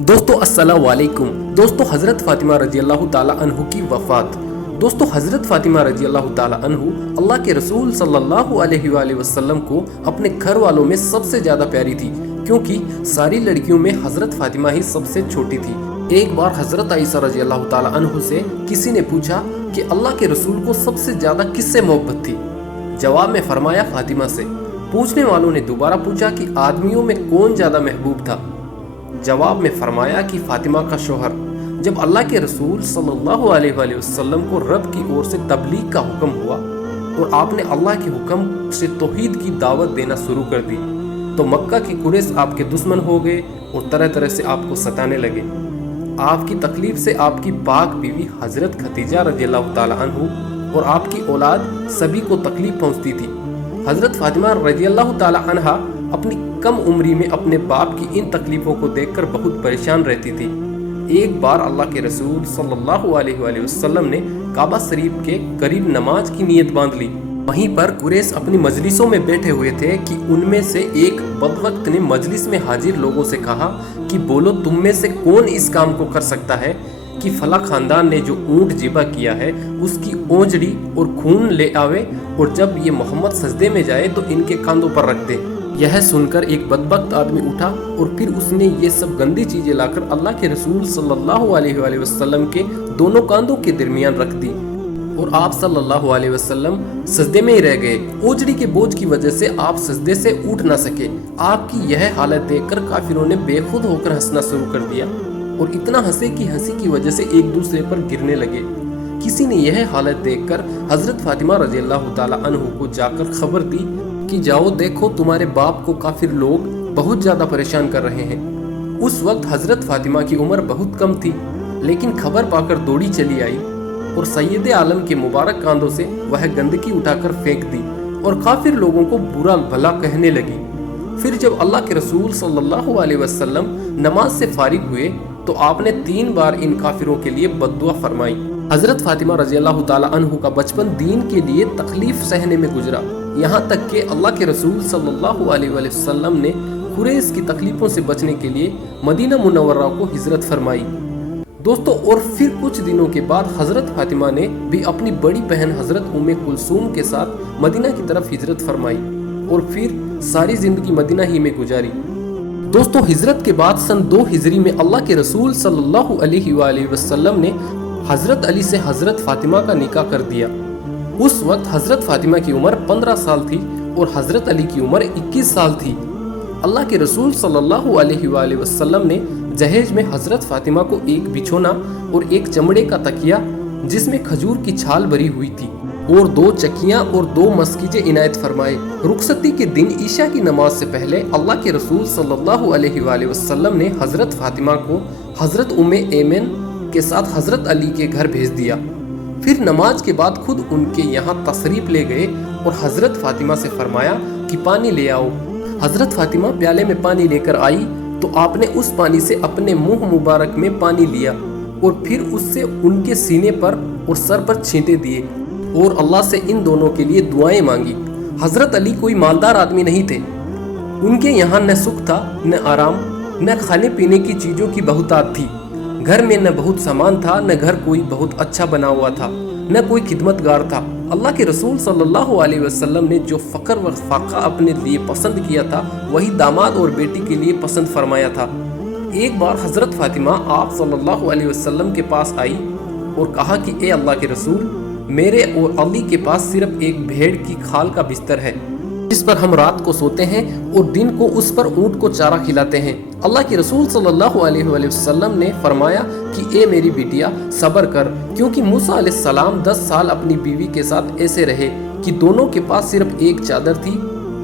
दोस्तों अस्सलाम वालेकुम। दोस्तों हज़रत फ़ातिमा रज़ी अल्लाह ताला अन्हु की वफ़ात। दोस्तों हज़रत फ़ातिमा रज़ी अल्लाह ताला अन्हु अल्लाह के रसूल सल्लल्लाहु अलैहि वसल्लम को अपने घर वालों में सबसे ज़्यादा प्यारी थी, क्योंकि सारी लड़कियों में हज़रत फ़ातिमा ही सबसे छोटी थी। एक बार हज़रत आयशा रज़ी अल्लाह ताला अन्हु से किसी ने पूछा कि अल्लाह के रसूल को सबसे ज़्यादा किससे मोहब्बत थी। जवाब में फरमाया फ़ातिमा से। पूछने वालों ने दोबारा पूछा कि आदमियों में कौन ज़्यादा महबूब था। जवाब में फरमाया कि फातिमा का शोहर। जब अल्लाह के रसूल सल्लल्लाहु अलैहि वसल्लम को रब की ओर से तबलीग का हुक्म हुआ और आपने अल्लाह के हुक्म से तौहीद की दावत देना शुरू कर दी, तो मक्का की कुरैश आपके दुश्मन हो गए और तरह तरह से आपको सताने लगे। आपकी तकलीफ से आपकी पाक बीवी हज़रत खदीजा रज़ियल्लाहु ताला अन्हु और आपकी औलाद सभी को तकलीफ पहुंचती थी। हज़रत फातिमा रज़ियल्लाहु ताला अन्हा अपनी कम उम्री में अपने बाप की इन तकलीफ़ों को देखकर बहुत परेशान रहती थी। एक बार अल्लाह के रसूल सल्लल्लाहु अलैहि वसल्लम ने काबा शरीफ के करीब नमाज की नीयत बांध ली। वहीं पर कुरैश अपनी मजलिसों में बैठे हुए थे कि उनमें से एक बदवक्त ने मजलिस में हाजिर लोगों से कहा कि बोलो, तुम में से कौन इस काम को कर सकता है कि फला खानदान ने जो ऊंट ज़िबा किया है उसकी ओंजड़ी और खून ले आवे, और जब ये मोहम्मद सजदे में जाए तो इनके कंधों पर रख दे। यह सुनकर एक बदबख्त आदमी उठा और फिर उसने ये सब गंदी चीजें लाकर अल्लाह के रसूल सल्लल्लाहु अलैहि वसल्लम के दोनों कांधों के दरमियान रख दी और आप सल्लल्लाहु अलैहि वसल्लम सजदे में ही रह गए। ओजड़ी के बोझ की वजह से आप सजदे से उठ ना सके। आपकी यह हालत देखकर काफिरों ने बेखुद होकर हंसना शुरू कर दिया और इतना हंसे कि हंसी की वजह से एक दूसरे पर गिरने लगे। किसी ने यह हालत देखकर हजरत फातिमा रज़ियल्लाहु ताला अन्हु को जाकर खबर दी कि जाओ देखो, तुम्हारे बाप को काफिर लोग बहुत ज्यादा परेशान कर रहे हैं। उस वक्त हजरत फातिमा की उम्र बहुत कम थी, लेकिन खबर पाकर दौड़ी चली आई और सैयद आलम के मुबारक कांधों से वह गंदगी उठाकर फेंक दी और काफिर लोगों को बुरा भला कहने लगी। फिर जब अल्लाह के रसूल सल्लल्लाहु अलैहि वसल्लम नमाज से फारिग हुए तो आपने 3 बार इन काफिरों के लिए बद्दुआ फरमाई। हजरत फातिमा रज़ियल्लाहु ताला अन्हु का बचपन दीन के लिए तकलीफ सहने में गुजरा, यहाँ तक कि अल्लाह के रसूल सल्लल्लाहु अलैहि वसल्लम ने कुरैश की तकलीफों से बचने के लिए मदीना मुनव्वरा को हिजरत फरमाई। दोस्तों, और फिर कुछ दिनों के बाद हजरत फातिमा ने भी अपनी बड़ी बहन हजरत उम्मे कुलसूम के साथ मदीना की तरफ हिजरत फरमाई और फिर सारी जिंदगी मदीना ही में गुजारी। दोस्तों, हिजरत के बाद सन 2 हिजरी में अल्लाह के रसूल सल्लल्लाहु अलैहि वसल्लम ने हजरत अली से हजरत फातिमा का निकाह कर दिया। उस वक्त हजरत फातिमा की उम्र 15 साल थी और हजरत अली की उम्र 21 साल थी। अल्लाह के रसूल सल्लल्लाहु अलैहि वसल्लम ने जहेज में हजरत फातिमा को एक बिछोना और एक चमड़े का तकिया जिसमें खजूर की छाल भरी हुई थी और 2 चकियां और 2 मस्किजे इनायत फरमाए। रुखसती के दिन ईशा की नमाज से पहले अल्लाह के रसूल सल्लल्लाहु अलैहि वसल्लम ने हजरत फातिमा को हजरत उम्मे ऐमन के साथ हजरत अली के घर भेज दिया। फिर नमाज के बाद खुद उनके यहाँ तशरीफ ले गए और हजरत फातिमा से फरमाया कि पानी ले आओ। हजरत फातिमा प्याले में पानी लेकर आई तो आपने उस पानी से अपने मुंह मुबारक में पानी लिया और फिर उससे उनके सीने पर और सर पर छींटे दिए और अल्लाह से इन दोनों के लिए दुआएं मांगी। हजरत अली कोई मालदार आदमी नहीं थे। उनके यहाँ न सुख था न आराम, न खाने पीने की चीज़ों की बहुतायत थी। घर में न बहुत सामान था, न घर कोई बहुत अच्छा बना हुआ था, न कोई खिदमतगार था। अल्लाह के रसूल सल्लल्लाहु अलैहि वसल्लम ने जो फ़क्र व फाका अपने लिए पसंद किया था वही दामाद और बेटी के लिए पसंद फरमाया था। एक बार हज़रत फातिमा आप सल्लल्लाहु अलैहि वसल्लम के पास आई और कहा कि ए अल्लाह के रसूल, मेरे और अली के पास सिर्फ एक भेड़ की खाल का बिस्तर है जिस पर हम रात को सोते हैं और दिन को उस पर ऊँट को चारा खिलाते हैं। अल्लाह के रसूल सल्लल्लाहु अलैहि वसल्लम ने फरमाया कि ए मेरी बिटिया, सब्र कर, क्योंकि मूसा अलैहिस्सलाम 10 साल अपनी बीवी के साथ ऐसे रहे कि दोनों के पास सिर्फ एक चादर थी,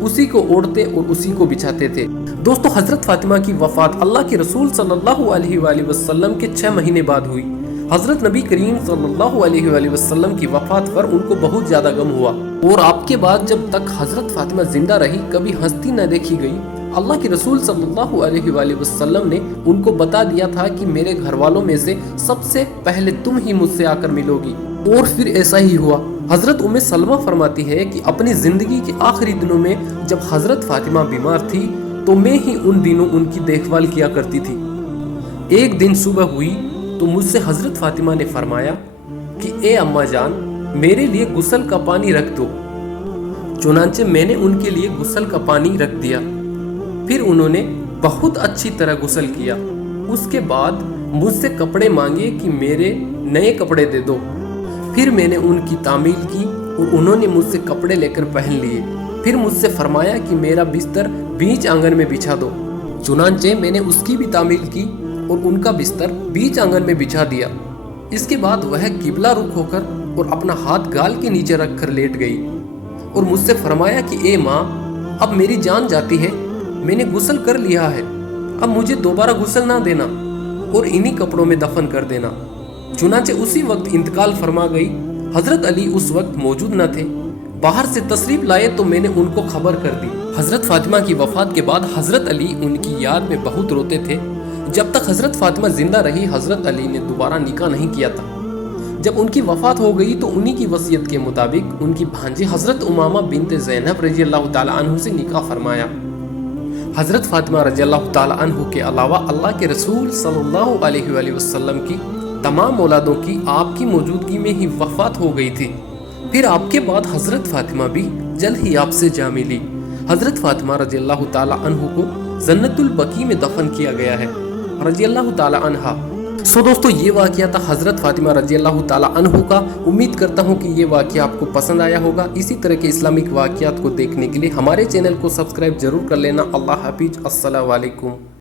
उसी को ओढ़ते और उसी को बिछाते थे। दोस्तों, हजरत फातिमा की वफात अल्लाह के रसूल सल्लल्लाहु अलैहि वसल्लम के 6 महीने बाद हुई। हजरत नबी करीम सल्लल्लाहु अलैहि वसल्लम की वफात पर उनको बहुत ज्यादा गम हुआ और आपके बाद जब तक हजरत फातिमा जिंदा रही कभी हंसती न देखी गई। अल्लाह के रसूल सल्लल्लाहु अलैहि वसल्लम ने उनको बता दिया था कि मेरे घर वालों में से सबसे पहले तुम ही मुझसे आकर मिलोगी, और फिर ऐसा ही हुआ। हजरत उम्मे सलमा फरमाती है कि अपनी जिंदगी के आखिरी दिनों में जब हजरत फातिमा बीमार थी तो मैं ही उन दिनों उनकी देखभाल किया करती थी। ایک دن صبح ہوئی تو مجھ سے حضرت فاطمہ نے فرمایا کہ اے اماں جان، میرے لیے غسل کا پانی رکھ دو۔ چنانچہ میں نے ان کے لیے غسل کا پانی رکھ دیا۔ پھر انہوں نے بہت اچھی طرح غسل کیا۔ اس کے بعد مجھ سے کپڑے مانگے کہ میرے نئے کپڑے دے دو۔ پھر میں نے ان کی تعمیل کی اور انہوں نے مجھ سے کپڑے لے کر پہن لیے۔ پھر مجھ سے فرمایا کہ میرا بستر بیچ آنگن میں بچھا دو۔ چنانچہ میں نے اس کی بھی تعمیل کی اور ان کا بستر بیچ آنگن میں بچھا دیا۔ اس کے بعد وہ قبلہ رخ ہو کر اور اپنا ہاتھ گال کے نیچے رکھ کر لیٹ گئی اور مجھ سے فرمایا کہ اے ماں، اب میری جان جاتی ہے، میں نے غسل کر لیا ہے، اب مجھے دوبارہ غسل نہ دینا اور انہی کپڑوں میں دفن کر دینا۔ چنانچہ اسی وقت انتقال فرما گئی۔ حضرت علی اس وقت موجود نہ تھے، باہر سے تشریف لائے تو میں نے ان کو خبر کر دی۔ حضرت فاطمہ کی وفات کے بعد حضرت علی ان کی یاد میں بہت روتے تھے۔ جب تک حضرت فاطمہ زندہ رہی، حضرت علی نے دوبارہ نکاح نہیں کیا تھا۔ جب ان کی وفات ہو گئی تو انہی کی وصیت کے مطابق ان کی بھانجی حضرت امامہ بنت زینب رضی اللہ تعالی عنہ سے نکاح فرمایا۔ حضرت فاطمہ رضی اللہ تعالی عنہ کے علاوہ اللہ کے رسول صلی اللہ علیہ وآلہ وسلم کی تمام اولادوں کی آپ کی موجودگی میں ہی وفات ہو گئی تھی۔ پھر آپ کے بعد حضرت فاطمہ بھی جلد ہی آپ سے جا ملی۔ حضرت فاطمہ رضی اللہ تعالی عنہ کو جنت البقیع میں دفن کیا گیا ہے رضی اللہ تعالی عنہ۔ دوستو، یہ واقعہ تھا حضرت فاطمہ رضی اللہ تعالی عنہ کا۔ امید کرتا ہوں کہ یہ واقعہ آپ کو پسند آیا ہوگا۔ اسی طرح کے اسلامک واقعات کو دیکھنے کے لیے ہمارے چینل کو سبسکرائب ضرور کر لینا۔ اللہ حافظ، السلام علیکم۔